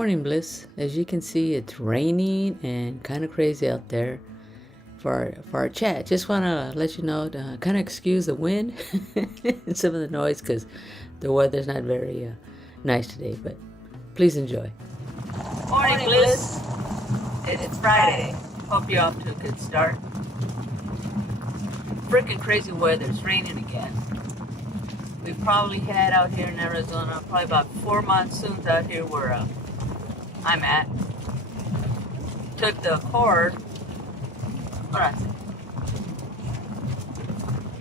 Morning Bliss. As you can see, it's raining and kind of crazy out there for our chat. Just want to let you know to kind of excuse the wind and some of the noise because the weather's not very nice today, but please enjoy. Morning, Bliss. It's Friday. Hope you're off to a good start. Freaking crazy weather. It's raining again. We've probably had out here in Arizona probably about 4 monsoons out here where I'm at. Took the cord. Hold on a second.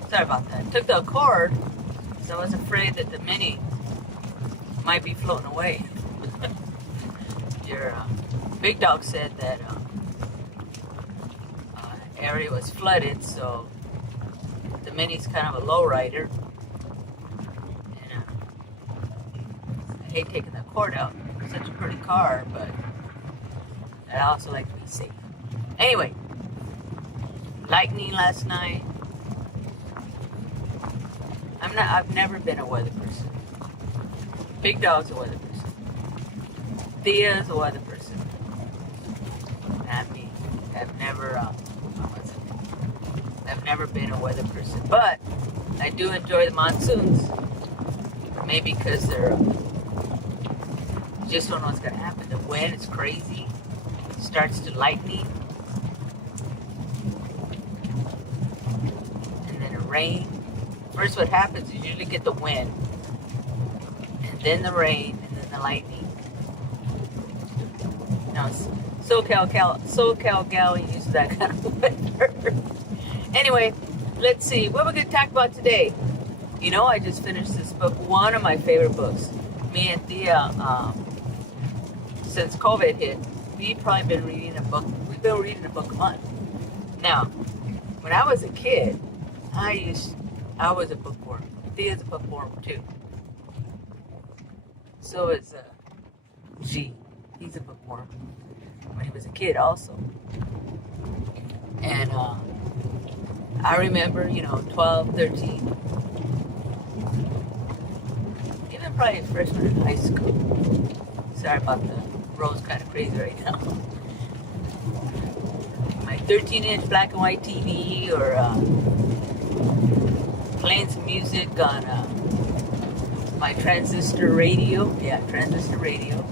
Sorry about that. Took the cord, so I was afraid that the mini might be floating away. Your big dog said that area was flooded, so the mini's kind of a low rider. And I hate taking the cord out. It's such a pretty car, but I also like to be safe. Anyway, lightning last night. I've never been a weather person. Big dog's a weather person. Thea's a weather person. Not me. I've never been a weather person. But I do enjoy the monsoons. Maybe because they're just don't know what's gonna happen. The wind is crazy. It starts to lightning. And then the rain. First what happens is you usually get the wind. And then the rain and then the lightning. Now SoCal Gal uses that kind of weather. Anyway, let's see. What we're going to talk about today. You know, I just finished this book. One of my favorite books. Me and Thea, since COVID hit, we've probably been reading a book. We've been reading a book a month. Now, when I was a kid, I was a bookworm. Thea's a bookworm too. So is G. He's a bookworm. When he was a kid also. And I remember, 12, 13, even probably freshman in high school. Sorry about the road's kind of crazy right now. My 13-inch black and white TV or playing some music on my transistor radio. Yeah, transistor radio.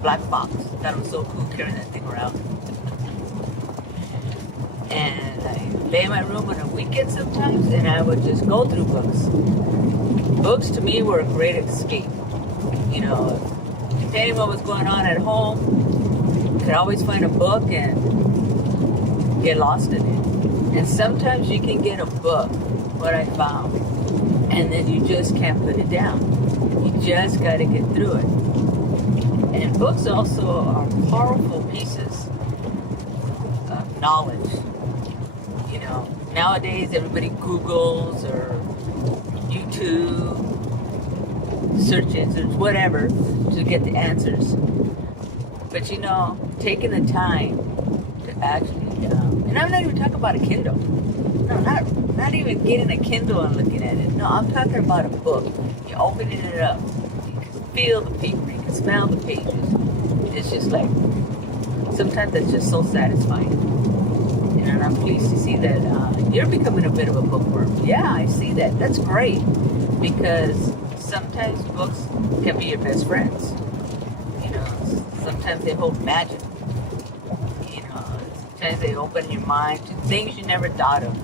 Black box. Thought it was so cool carrying that thing around. And I lay in my room on a weekend sometimes, and I would just go through books. Books to me were a great escape. Depending on what was going on at home, could always find a book and get lost in it. And sometimes you can get a book, what I found, and then you just can't put it down. You just got to get through it. And books also are powerful pieces of knowledge. Nowadays everybody Googles or YouTube, search engines, whatever, to get the answers. But taking the time to actually, and I'm not even talking about a Kindle. No, not even getting a Kindle and looking at it. No, I'm talking about a book. You're opening it up. You can feel the paper. You can smell the pages. It's just like, sometimes that's just so satisfying. And I'm pleased to see that you're becoming a bit of a bookworm. Yeah, I see that. That's great. Because sometimes books can be your best friends. Sometimes they hold magic. Sometimes they open your mind to things you never thought of.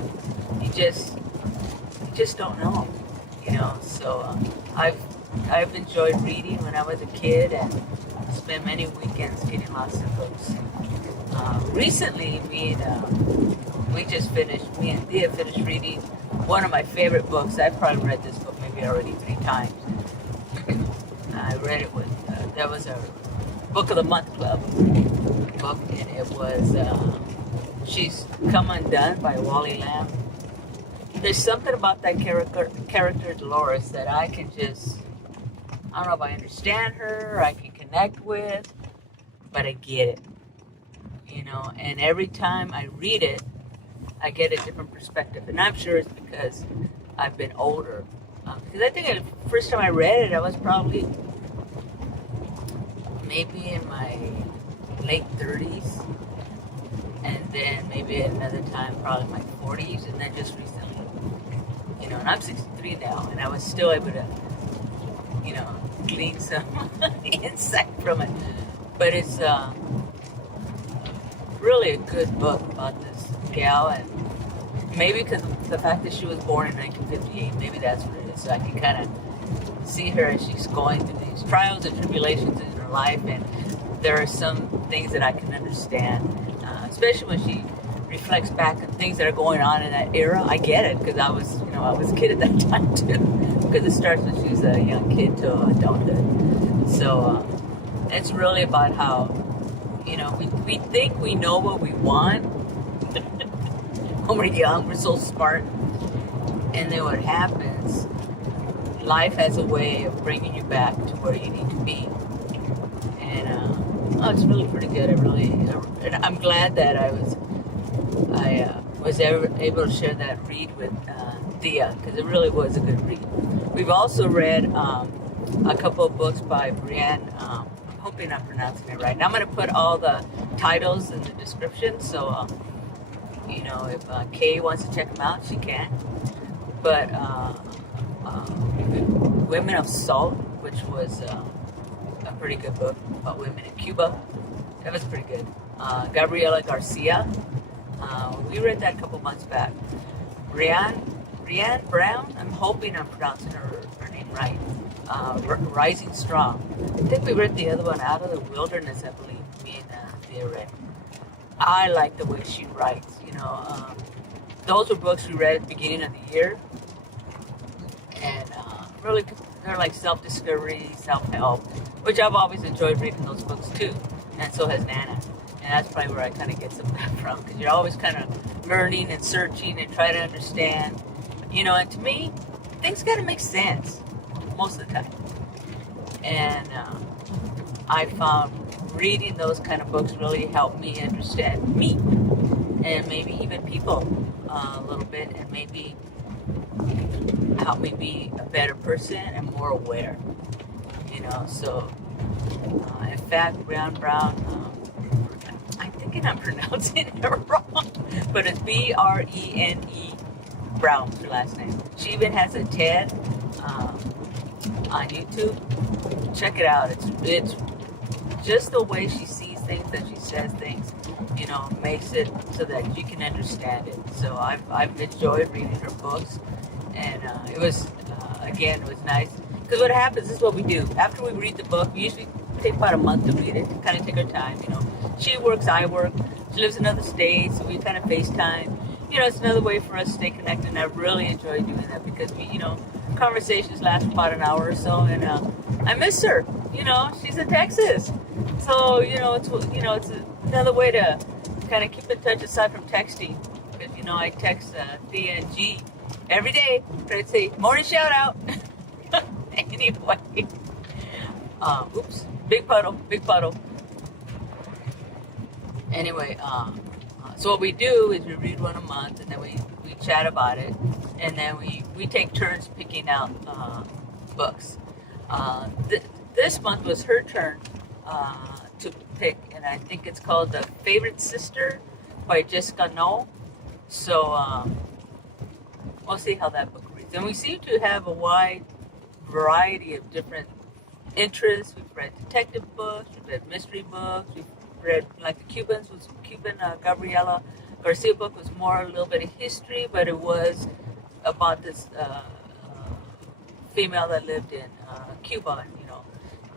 You just don't know. So I've enjoyed reading when I was a kid and spent many weekends getting lots of books. Recently, me and Thea finished reading one of my favorite books. I've probably read this book maybe already 3 times. I read it that was a Book of the Month Club book, and it was She's Come Undone by Wally Lamb. There's something about that character Dolores that I don't know if I understand her, or I can connect with, but I get it. And every time I read it, I get a different perspective. And I'm sure it's because I've been older. Because I think the first time I read it, I was probably maybe in my late 30s, and then maybe at another time, probably my 40s, and then just recently, and I'm 63 now, and I was still able to, glean some insight from it. But it's really a good book about this gal, and maybe because of the fact that she was born in 1958, maybe that's what it is. So I can kind of see her as she's going through these trials and tribulations in her life, and there are some things that I can understand, especially when she reflects back on things that are going on in that era. I get it, because I was a kid at that time too, because it starts when she was a young kid to adulthood. So it's really about how, we think we know what we want. When we're young, we're so smart. And then what happens, life has a way of bringing you back to where you need to be. And it's really pretty good. And I'm glad that I was able to share that read with Thea, because it really was a good read. We've also read a couple of books by Brienne. I'm hoping I'm pronouncing it right. And I'm going to put all the titles in the description, so if Kay wants to check them out, she can. But Women of Salt, which was a pretty good book about women in Cuba. That was pretty good. Gabriela Garcia. We read that a couple months back. Brienne Brown. I'm hoping I'm pronouncing her name right. Rising Strong. I think we read the other one, Out of the Wilderness, I believe. Me and Thea read. I like the way she writes. Those were books we read at the beginning of the year, and really, they're like self-discovery, self-help, which I've always enjoyed reading those books too, and so has Nana. And that's probably where I kind of get some of that from, because you're always kind of learning and searching and trying to understand, and to me, things got to make sense most of the time. And I found reading those kind of books really helped me understand me, and maybe even people a little bit, and maybe help me be a better person and more aware. So in fact, Brown, I'm thinking I'm pronouncing it wrong, but it's Brene Brown, her last name. She even has a TED on YouTube. Check it out. It's just the way she sees things, that she says things, makes it so that you can understand it. So I've enjoyed reading her books, and it was nice. Because what happens is what we do. After we read the book, we usually take about a month to read it, kind of take our time, She works, I work. She lives in another state, so we kind of FaceTime. It's another way for us to stay connected, and I really enjoy doing that, because we, conversations last about an hour or so, and I miss her. She's in Texas. So, it's another way to kind of keep in touch aside from texting. Because, I text Thea and G every day. Try to say, morning shout out. Anyway. Oops. Big puddle. Anyway, so what we do is we read one a month, and then we chat about it. And then we take turns picking out books. This month was her turn to pick, and I think it's called The Favorite Sister by Jessica Knoll. So we'll see how that book reads. And we seem to have a wide variety of different interests. We've read detective books, we've read mystery books, we've read, like the Cuban Gabriela Garcia book was more a little bit of history, but it was about this female that lived in Cuba, and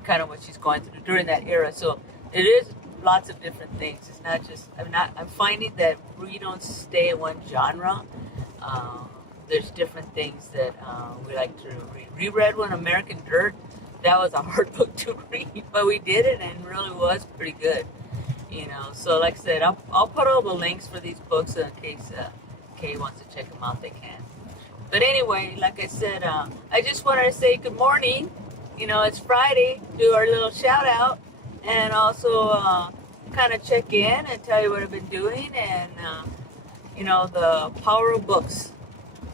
kind of what she's going through during that era. So it is lots of different things. It's not just, I'm finding that we don't stay in one genre. There's different things that we like to read. We read one, American Dirt. That was a hard book to read, but we did it, and it really was pretty good. So like I said, I'll put all the links for these books in case Kay wants to check them out, they can. But anyway, like I said, I just wanted to say good morning. It's Friday, do our little shout out, and also kind of check in and tell you what I've been doing, and the power of books.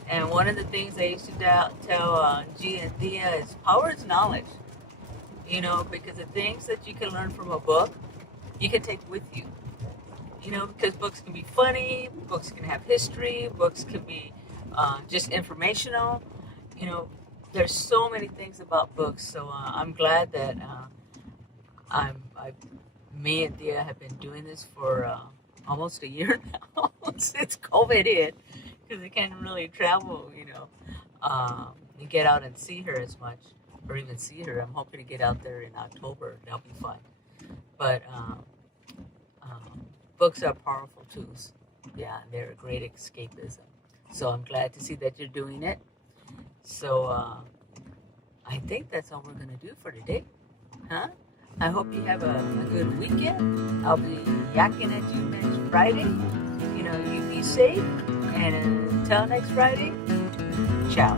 And one of the things I used to tell G and Thea is power is knowledge. You know, because the things that you can learn from a book, you can take with you. You know, because books can be funny, books can have history, books can be just informational. You know, there's so many things about books. So I'm glad that me and Thea have been doing this for almost a year now since COVID hit, because I can't really travel, you know, and get out and see her as much, or even see her. I'm hoping to get out there in October. That'll be fun. But books are powerful tools. Yeah, they're a great escapism. So I'm glad to see that you're doing it. So I think that's all we're going to do for today. Huh? I hope you have a good weekend. I'll be yakking at you next Friday. You know, you be safe. And until next Friday, ciao.